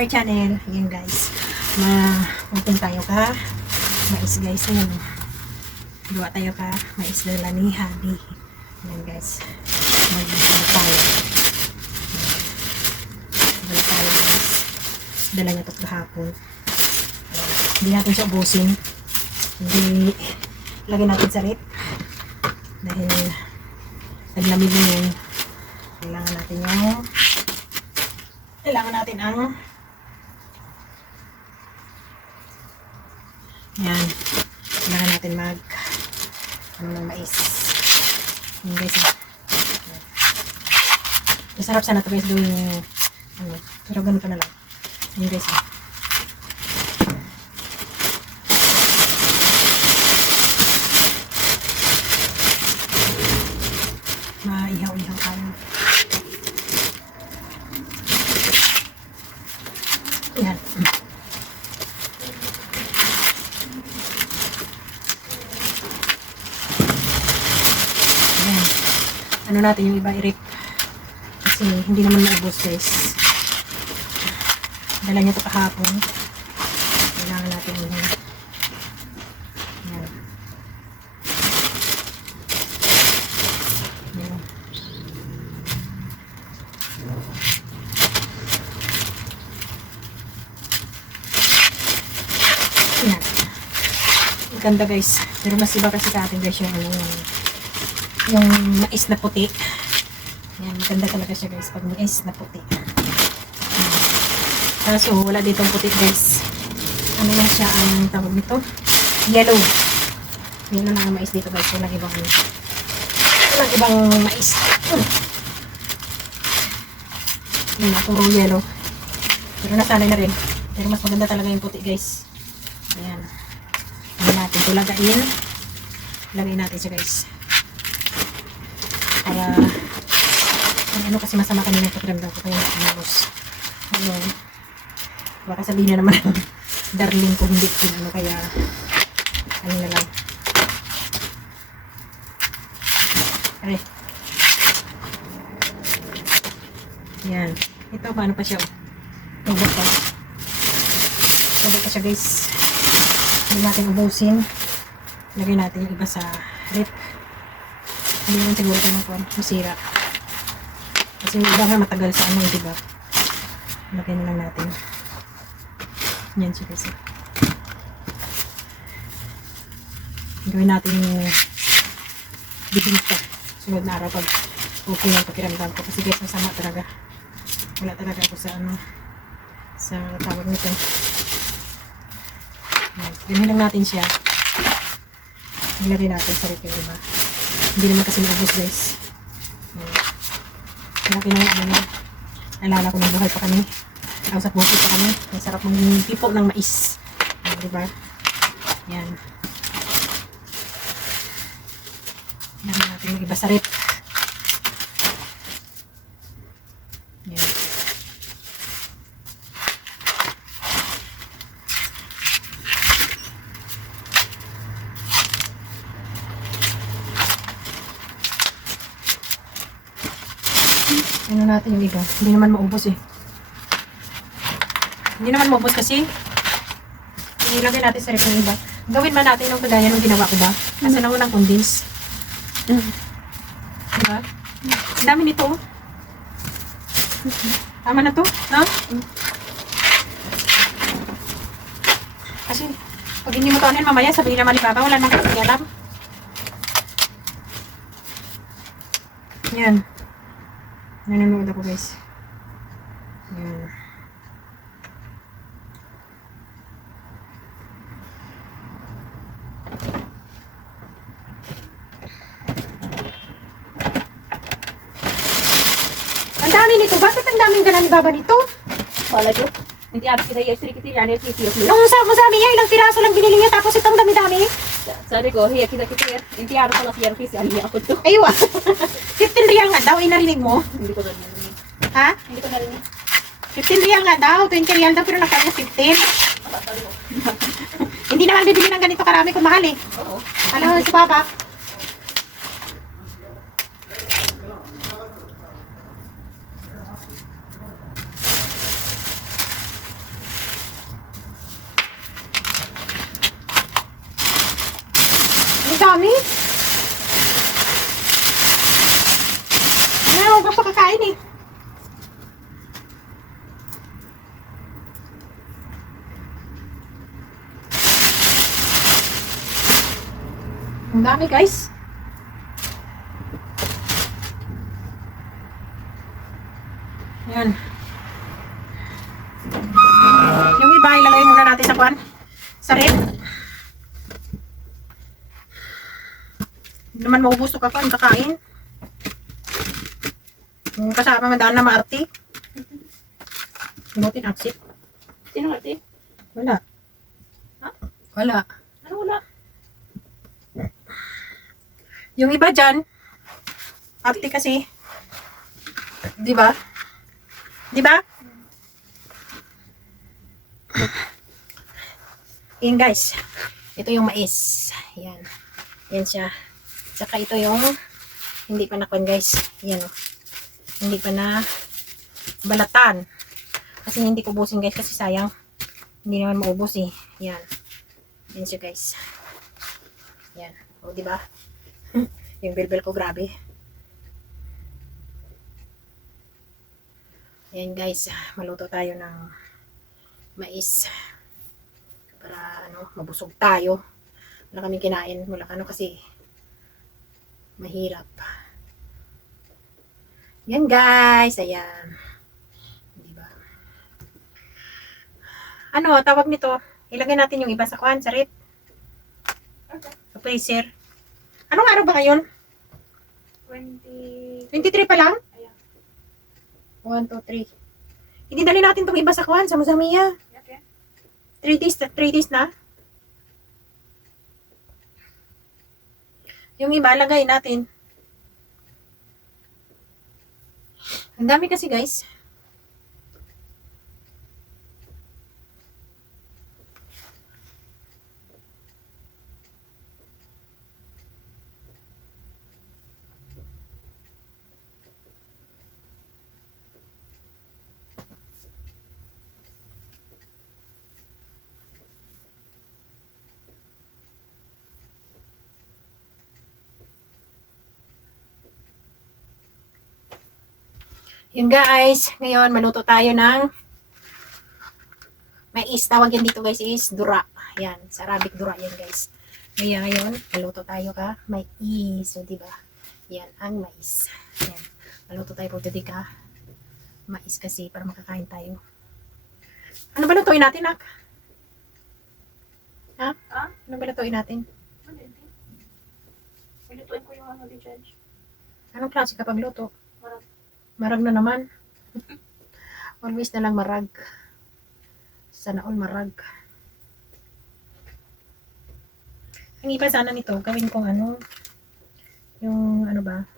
to our channel. Ayan guys. Open tayo ka. Mais guys. Ayan. Gawa tayo ka. Mais dala ni Habi. Ayan guys. Mag-balik tayo. Balik tayo guys. Dala niya ito kahapon. Hindi natin siya ubusin. Hindi. Lagyan natin sa rep. Dahil naglamig yun. Kailangan natin ang yan. Kailangan natin ng mais. Yan guys. Masarap sana ito guys gawing pero ganito na lang. Yan guys. Maihaw-ihaw tayo. Yan. Yan. Ano natin yung iba i-rip. Kasi hindi naman maubos guys. Dala niya ito kahapon. Kailangan natin yun. Yan. Yan. Yan. Ganda guys. Pero mas iba kasi sa atin guys yung mais na puti. Yan. Maganda talaga siya guys pag mais na puti. Kaso wala ditong puti guys. Ano lang siya ang tawag nito? Yellow. Yellow na ang mais dito guys. Walang ibang mais. Yan na. Puro yellow. Pero nasanay na rin. Pero mas maganda talaga yung puti guys. Ayan. Ayan natin ito lagayin. Lagayin natin siya guys. Para ano kasi masama kanina yung pakiramdam ko kaya nalos. Ayun. Baka sabihin na naman darling ko hindi ko kaya ano na lang. Aray. Yan. Ito paano pa siya? Tubok pa. Tubok pa siya guys. Hindi natin ubusin. Lagay natin yung iba sa rep. Hindi naman siguro ito ng masira. Kasi yung iba nga matagal sa ano, diba? Lagay na lang natin. Yan siya kasi. Gawin natin yung bibingka. Sunod na araw pag okay ng pakiramdam ko. Kasi guys, masama talaga. Wala talaga ako sa ano, sa tawag nito. Ganyan lang natin siya. Ilagay natin sa rep yung iba. Hindi naman kasi maubos guys. Malaki na yung ano. Nalala ko ng buhay pa kami. Sa bukid pa kami. Ang sarap mong tipo ng mais. Diba? Yan. Ilagay natin yung iba sa rep. Yan. Ano natin yung iba? Hindi naman maubos eh. Hindi naman maubos kasi ilagay natin sa rep yung iba. Gawin ba natin yung kagaya ng ginawa ko ba? Kasi nang unang condense. Diba? Ang dami nito. Tama na to? No? Kasi pag hindi mo tonin mamaya sabihin naman ni Papa wala nang kasiyalam. Yan. Nanonood ako guys. Yan. Ang dami nito. Bakit ang daming gana ni Baba nito? Wala jo. Hindi ato kita i-extra kita yan. Nung sa amin niya, ilang piraso lang binili niya tapos itong dami-dami. Sabi ko, hiya kita yan. Hindi ato ko lang siya kasi ano niya ako to. Aywa. 15 real nga daw. Inarinig mo? Hindi ko narinig. Ha? Hindi ko narinig. 15 real nga daw. 20 real daw pero nakaya 15. Hindi naman bibili ng ganito karami kung mahal eh. Oo. Alam mo si Papa? kakain eh. Ang dami guys. Yan. Yung iba, ilagay muna natin sa kwan. Sa rep. Hindi naman maubos ka kwan, kakain. Yung kasama madaan na maarti. Inutin, aksit. Sino ate? Wala. Ha? Wala. Ano wala? Yung iba dyan, arte kasi. Di ba? Di ba? Yan guys. Ito yung mais. Yan. Yan siya. Saka ito yung hindi pa nakon guys. Yan o. Hindi pa na balatan. Kasi hindi ko ubusin guys kasi sayang. Hindi naman maubos eh. Yan. Yan siya guys. Yan. O di ba? Yung bilbil ko grabe. Yan guys, maluto tayo ng mais para ano, mabusog tayo. Wala kami kinain, wala ano kasi mahirap. Yan guys, ayan. Diba? Ano, tawag nito? Ilagay natin yung iba sa kwan, sa rep. Okay. Sa freezer. Anong araw ba ngayon? 23 pa lang? Ayan. 1, 2, 3. Hindi dali natin itong iba sa kwan, sa Muzamiya. Okay. 3 days na. Yung iba, lagay natin. Ang dami kasi guys. Yun guys, ngayon maluto tayo ng mais. Tawag yan dito guys is dura. Yan, sa Arabic dura yan guys. Ngayon, maluto tayo ka mais. So, diba? Yan, ang mais. Yan. Maluto tayo po dito ka mais kasi para makakain tayo. Ano ba lutuin natin, Nak? Ha? Ha? Ano ba lutuin natin? Ano hindi? Pilutuin ko yung ano di judge. Anong klase ka pagluto? Marag. Marag na naman. Always na lang marag. Sana all marag. Ang iba sana nito, gawin kong ano, yung ano ba,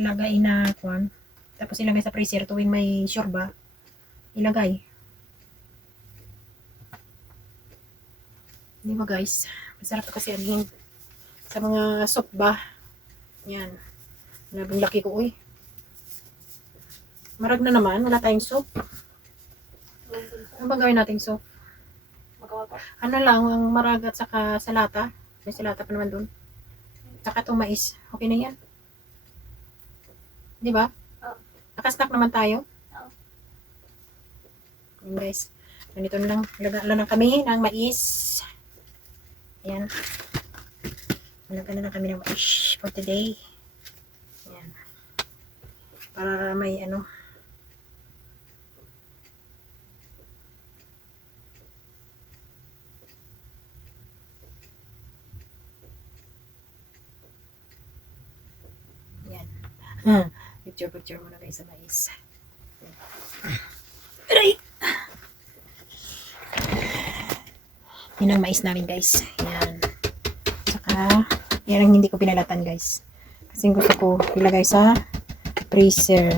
ilagay na kwan. Tapos ilagay sa freezer tuwing may shorba. Ilagay. Di ba guys? Masarap to kasi alin. Sa mga soup ba? Yan. Labing laki ko, uy. Marag na naman. Wala tayong soup. Ano ba gawin nating soup? Magawa ko. Ano lang, ang marag at saka salata. May salata pa naman dun. Saka itong mais. Okay na yan. Di ba? Oo. Nakasnack naman tayo. Oo. Yan guys. Ganito na lang. Lagyan lang kami ng mais. Ayan. Lagyan na lang kami ng mais for today. Ayan. Para may ano. Ayan. Picture muna guys sa mais. Aray! Yan ang mais namin guys. Yan. Saka, yan ang hindi ko pinalatan guys. Kasi gusto ko ilagay sa freezer.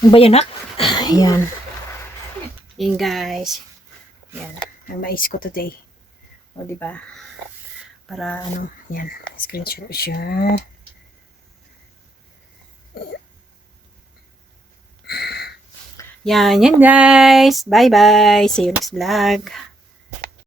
Ano ba yan, Nak? Yan. Yan guys. Yan. Ang mais ko today. O, diba? Para ano, yan. Screenshot ko siya. Yan guys. Bye-bye. See you next vlog.